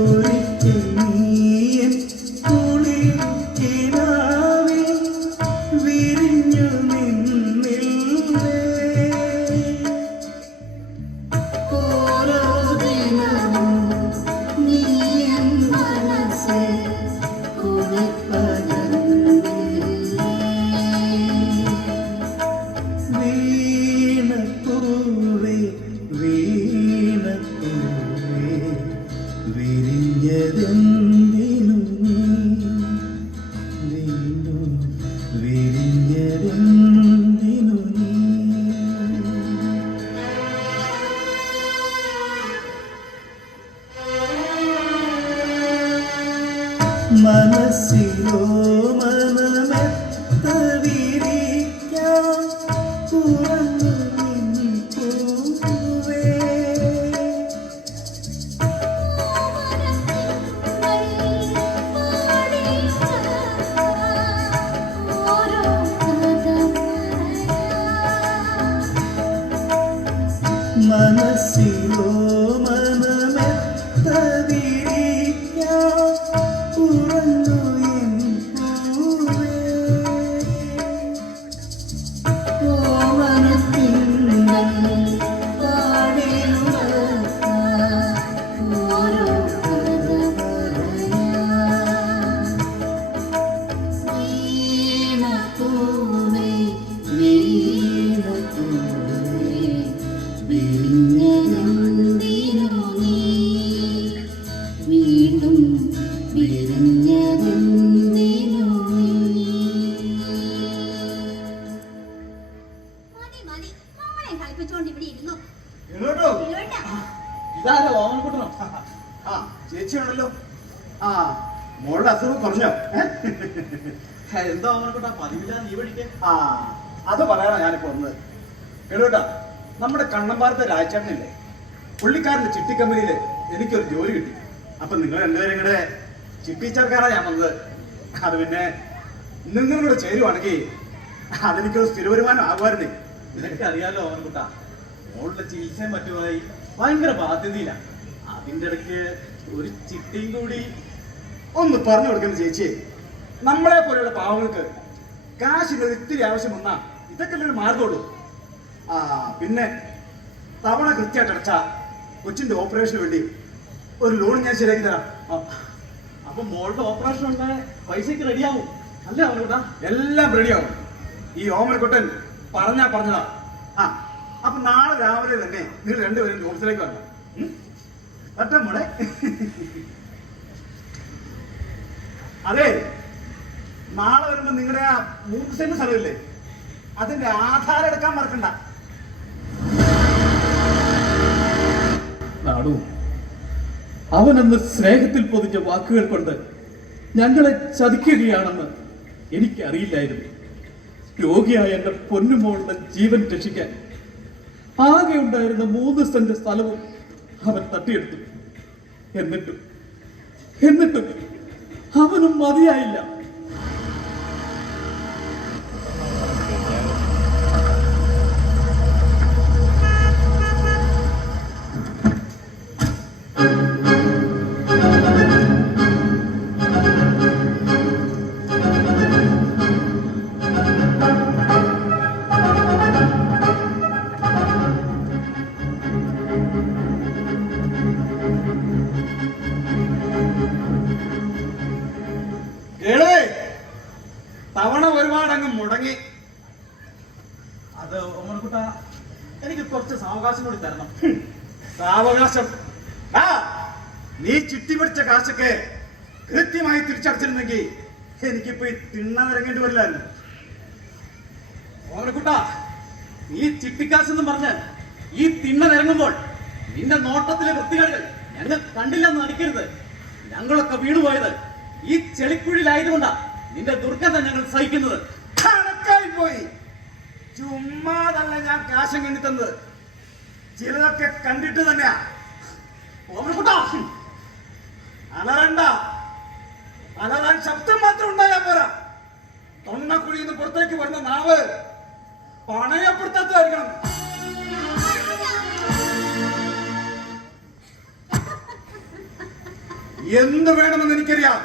ഒരിക്കൽ നീയൻ കുളിർക്കിനാവിൽ വിരിഞ്ഞു നിന്നില്ലേ ഓരോ ദിനവും നീ എൻ മനസ്സിൽ കുളിർപ്പകർന്നില്ലേ വീണപ്പൂവേ വീണപ്പൂവേ വിരിഞ്ഞതെന്തിനു നീ വീണ്ടും വിരിഞ്ഞതെന്തിനു നീ മനസ്സിലോ മനമെത്ത വിരിക്കാം തുറന്നു നിൻ പൂവേ മനസ്സിലോ മനമെത്ത വിരിക്കാം തുറന്നു എൻ പൂവേ ഓമനത്തിങ്കൾ പാടിയുറക്കാം ഓരോ കഥ പറയാം വീണപ്പൂവേ വീണപ്പൂവേ വിരിഞ്ഞതെന്തിനു നീ വീണ്ടും വിരിഞ്ഞതെന്തിനു നീ മതി മതി നമ്മളെ കളിപ്പിച്ചോണ്ട് ഇവിടെ ഇരുന്നു കേട്ടോ ഇല്ലോട്ടാ. ഇതാരോ ഓമനക്കുട്ടനോ? ആ ചേച്ചിയാണല്ലോ. ആ മോളുടെ അസുഖം കുറഞ്ഞോ? എന്താ ഓമനക്കുട്ട പതിവില്ല നീ വഴിക്ക്? ആ അത് പറയാനാ ഞാനിപ്പോ വന്നത്. കേട്ടോട്ടാ, നമ്മുടെ കണ്ണമ്പാറത്തെ രാജേട്ടനില്ലേ, പുള്ളിക്കാരന്റെ ചിട്ടി കമ്പനിയില് എനിക്കൊരു ജോലി കിട്ടി. അപ്പൊ നിങ്ങൾ രണ്ടുപേരും കൂടെ ചിട്ടി ചേർക്കാനാ ഞാൻ വന്നത്. അത് പിന്നെ നിങ്ങളും കൂടെ ചേരുവാണെങ്കിൽ അതെനിക്കൊരു സ്ഥിര വരുമാനം ആകുമായിരുന്നേ. നിനക്കറിയാലോ ഓമനക്കുട്ട, മോളുടെ ചികിത്സയും മറ്റുമായി ഭയങ്കര ബാധ്യതയില്ല. അതിന്റെ ഇടയ്ക്ക് ഒരു ചിട്ടിയും കൂടി ഒന്ന് പറഞ്ഞു കൊടുക്കുന്ന ചേച്ചി. നമ്മളെ പോലെയുള്ള പാവങ്ങൾക്ക് കാശിന് ഇത്തിരി ആവശ്യം വന്നാ ഇതൊക്കെ ഒരു മാർഗമുള്ളൂ. ആ പിന്നെ തവണ കൃത്യമായിട്ട് അടച്ചാ കൊച്ചിന്റെ ഓപ്പറേഷന് വേണ്ടി ഒരു ലോൺ ഞാൻ ശരിയാക്കി തരാം. അപ്പൊ മോളുടെ ഓപ്പറേഷൻ ഉണ്ട്, പൈസക്ക് റെഡിയാവും അല്ലേ ഓമനക്കുട്ട? എല്ലാം റെഡിയാവും. ഈ ഓമനക്കുട്ടൻ പറഞ്ഞതാ. ആ അപ്പൊ നാളെ രാവിലെ തന്നെ നിങ്ങൾ രണ്ടുപേരും ഓഫീസിലേക്ക് വരണം. പറ്റാ മോളെ? അതെ, നാളെ വരുമ്പോ നിങ്ങളുടെ ആ 3 സെന്റ് സ്ഥലമില്ലേ, അതിന്റെ ആധാരം എടുക്കാൻ മറക്കണ്ട. നാടു അവനെന്ന് സ്നേഹത്തിൽ പൊതിഞ്ഞ വാക്കുകൾ കൊണ്ട് ഞങ്ങളെ ചതിക്കുകയാണെന്ന് എനിക്കറിയില്ലായിരുന്നു. രോഗിയായ എന്റെ പൊന്നുമോളുടെ ജീവൻ രക്ഷിക്കാൻ ആകെ ഉണ്ടായിരുന്ന 3 സെന്റ് സ്ഥലവും അവൻ തട്ടിയെടുത്തു. എന്നിട്ടും അവനും മതിയായില്ല. തവണ ഒരുപാടങ്ങ് മുടങ്ങി. അത് ഓമനക്കുട്ട, എനിക്ക് കുറച്ച് സാവകാശം കൂടി തരണം. സാവകാശം? ആ നീ ചിട്ടി പിടിച്ച കാശൊക്കെ കൃത്യമായി തിരിച്ചടച്ചിരുന്നെങ്കിൽ എനിക്കിപ്പോ ഈ തിണ്ണനിറങ്ങേണ്ടി വരില്ലായിരുന്നു. ഓമനക്കുട്ട, ഈ ചിട്ടിക്കാശെന്ന് പറഞ്ഞ് ഈ തിണ്ണനിറങ്ങുമ്പോൾ നിന്റെ നോട്ടത്തിലെ വൃത്തികേടുകൾ ഞങ്ങൾ കണ്ടില്ലെന്ന് നടിക്കരുത്. ഞങ്ങളൊക്കെ വീണുപോയത് ഈ ചെളിക്കുഴിയിലായതുകൊണ്ടാ നിന്റെ ദുർഗന്ധം ഞങ്ങൾ സഹിക്കുന്നത്. കണക്കായി പോയി. ചുമ്മാതല്ല ഞാൻ കാശം കണ്ടി തന്നത്, ചിലതൊക്കെ കണ്ടിട്ട് തന്നെയാ. ഓമനക്കുട്ടാ, അലറണ്ട. അലറാൻ ശബ്ദം മാത്രം ഉണ്ടായാ പോരാ. തൊണ്ണക്കുഴിയിൽ നിന്ന് പുറത്തേക്ക് വരുന്ന നാവ് പണയപ്പെടുത്താത്തതായിരിക്കണം. എന്ത് വേണമെന്ന് എനിക്കറിയാം.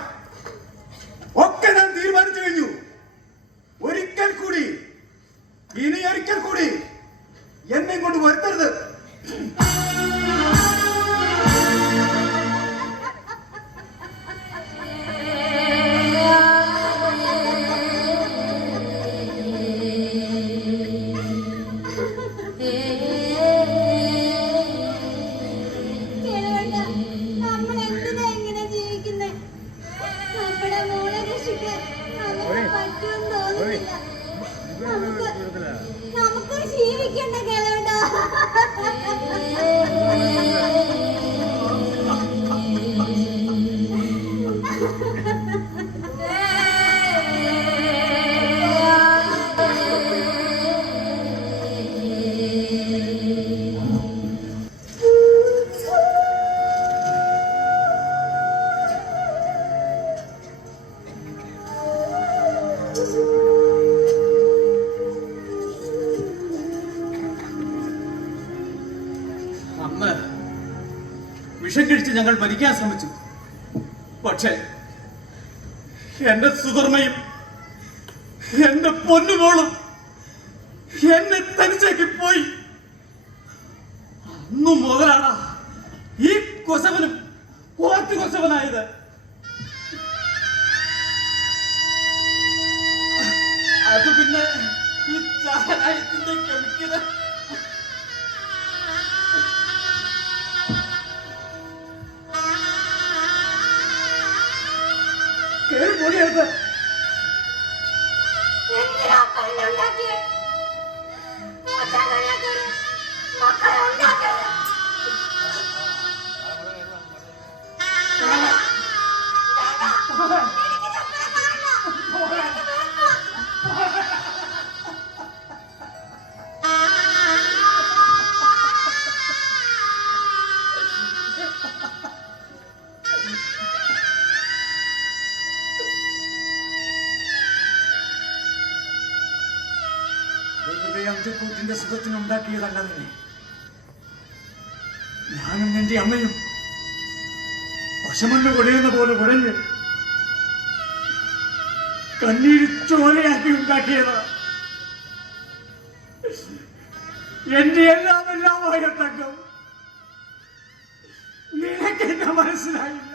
ഒക്കെ ഞാൻ തീരുമാനിച്ചു കഴിഞ്ഞു. ഒരിക്കൽ കൂടി, ഇനി ഒരിക്കൽ കൂടി എന്നെ കൊണ്ട് വരുത്തരുത്. നമുക്ക് ജീവിക്കണ്ട കേളവണ്ട. അന്ന് വിഷം കഴിച്ച് ഞങ്ങൾ മരിക്കാൻ ശ്രമിച്ചു. പക്ഷേ എന്റെ സുധർമ്മയും എന്റെ പൊന്നുമോളും എന്നെ തനിച്ചാക്കി പോയി. അന്നു മുതലാണ് ഈ കൊസവനും ഓർത്ത് കൊസവനായത്. അത് പിന്നെ ഈ ചാരായത്തിന്റെ കെമിക്കല് കേറി പോലെയത്. എന്തിനാ കല്ലുണ്ടാക്കിയേ? മക്കളെ ഉണ്ടാക്കിയത്. എനിക്ക് ചപ്പല കാണണ്ട. അഞ്ചക്കൂട്ടിന്റെ സുഖത്തിനുണ്ടാക്കിയതല്ല തന്നെ. ഞാനും എന്റെ അമ്മയും പശമണ്ണ് കുഴയുന്ന പോലെ കുഴഞ്ഞ് കണ്ണീരിച്ചോലയാക്കി ഉണ്ടാക്കിയതാ. എന്റെ എല്ലാമായ തങ്കം, നിനക്കെന്നെ മനസ്സിലായില്ല.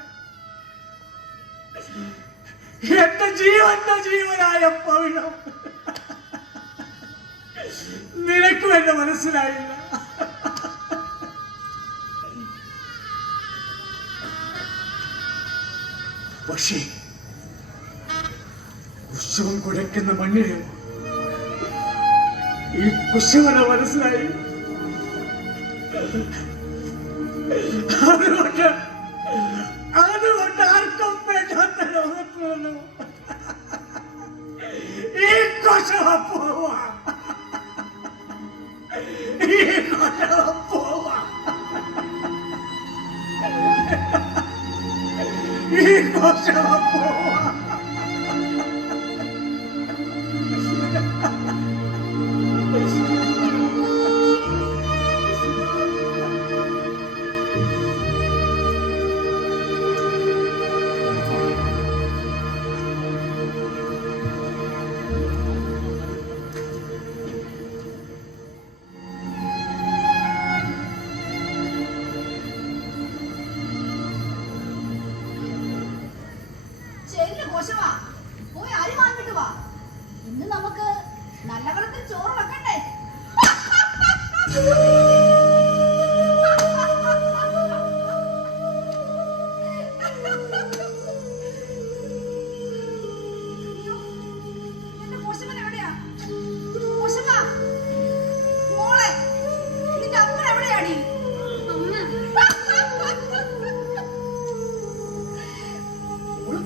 എന്റെ ജീവന്റെ ജീവനായ പവിഴം, നിനക്കും എന്നെ മനസ്സിലായില്ല. പക്ഷേ കുശവൻ കുഴയ്ക്കുന്ന മണ്ണിന് ഈ കുശവനെ മനസ്സിലായി. അതുകൊണ്ട് ആർക്കും വേണ്ടാത്ത ലോകത്തുള്ളൂ ഈ കുശവ പോവാ. ഈ കുശവ പോവാ. ഈ കുശവ പോവാ.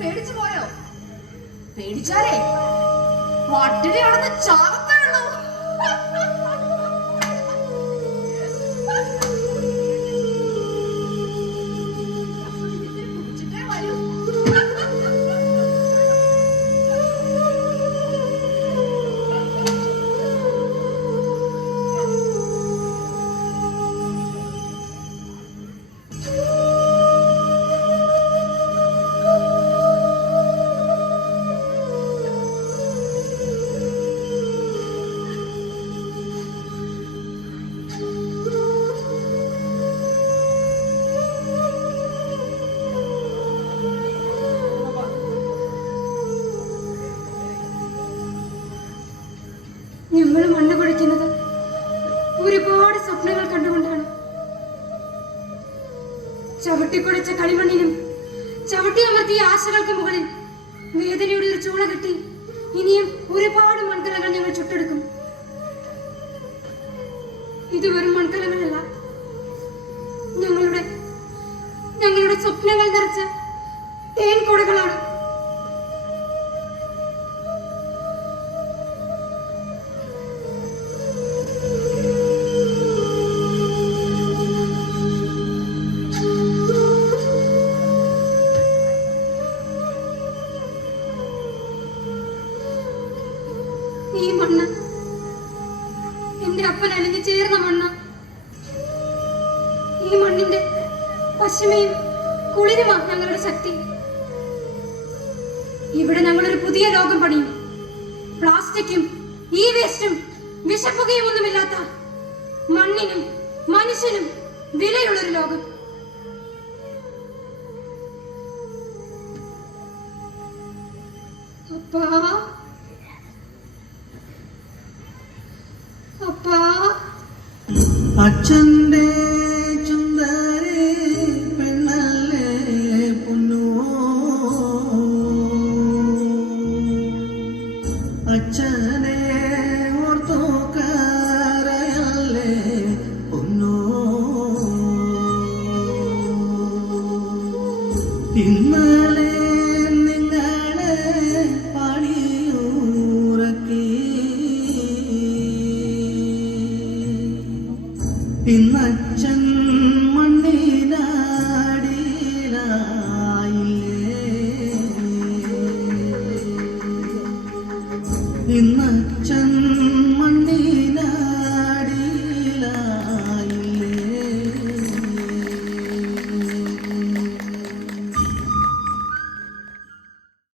പേടിച്ചു പോയോ? പേടിച്ചാലേ പട്ടിണി കിടന്ന് ചാകും. കൊട്ടിക്കൊടിച്ച കളിമണ്ണിനും ചവിട്ടി അമർത്തിയ ആശകൾക്ക് മുകളിൽ വേദനയുടെ ഒരു ചൂള കെട്ടി ഇനിയും ഒരുപാട് മൺകലങ്ങൾ ഞങ്ങൾ ചുട്ടെടുക്കും. ഇത് വെറും മൺകലങ്ങളല്ല, ഞങ്ങളുടെ സ്വപ്നങ്ങൾ നിറച്ച തേൻകൂടകളാണ്. ഈ മണ്ണ് എന്റെ അപ്പൻ അലിഞ്ഞു ചേർന്ന മണ്ണ്. ഈ മണ്ണിന്റെ പശ്ചിമയും കുളിരുമാ ഞങ്ങളുടെ ശക്തി. ഇവിടെ ഞങ്ങളൊരു പുതിയ ലോകം പണിയും. പ്ലാസ്റ്റിക്കും ഈ വേസ്റ്റും വിഷപ്പുകയും ഒന്നുമില്ലാത്ത മണ്ണിനും മനുഷ്യനും വിലയുള്ളൊരു ലോകം. അപ്പാ അപ്പാ അച്ഛൻ്റെ ചുന്ദരേ പെണ്ണല്ലേ പൊന്നോ, അച്ഛനെ ഓർത്തോ കരയല്ലേ പൊന്നോ. ഇന്നലെ നിങ്ങളെ പാടിയൂറക്കി, ഇന്നച്ഛൻ മണ്ണിലാടിയിലായില്ലേ, ഇന്നച്ഛൻ